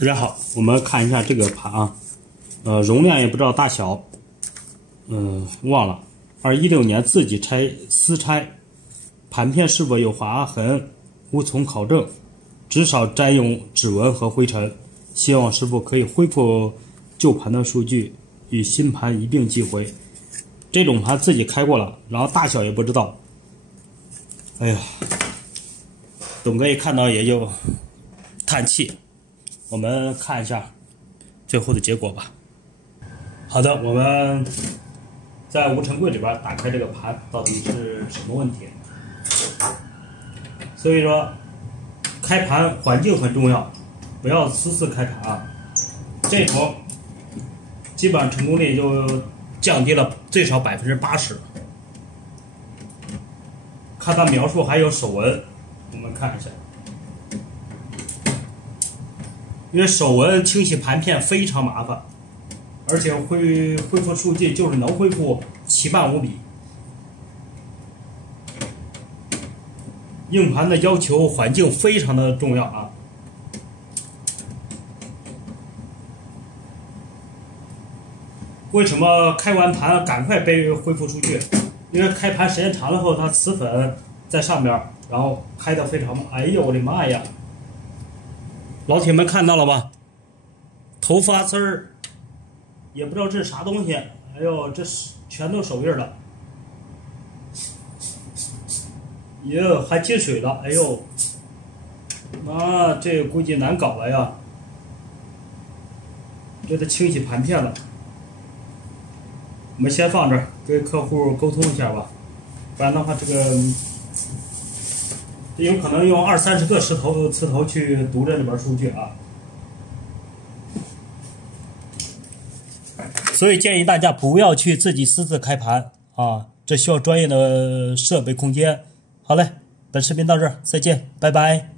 大家好，我们看一下这个盘啊，容量也不知道大小，忘了。2016年自己私拆，盘片是否有划痕，无从考证，至少沾有指纹和灰尘。希望师傅可以恢复旧盘的数据，与新盘一并寄回。这种盘自己开过了，然后大小也不知道。哎呀，董哥一看到也就叹气。我们看一下最后的结果吧。好的，我们在无尘柜里边打开这个盘，到底是什么问题？所以说，开盘环境很重要，不要私自开盘啊。这种基本上成功率就降低了最少80%。看他描述还有手纹，我们看一下。因为手纹清洗盘片非常麻烦，而且恢复数据就是能恢复奇慢无比。硬盘的要求环境非常的重要啊。为什么开完盘赶快恢复数据？因为开盘时间长了后，它磁粉在上面，然后开的非常慢。哎呦我的妈呀！老铁们看到了吧？头发丝儿，也不知道这是啥东西。哎呦，这是全都手印了。哟，还进水了。哎呦，啊，这估计难搞了呀。这得清洗盘片了。我们先放这儿，跟客户沟通一下吧，不然的话，这个有可能用20-30个磁头去读这里边数据啊。所以建议大家不要去自己私自开盘啊，这需要专业的设备空间。好嘞，本视频到这儿，再见，拜拜。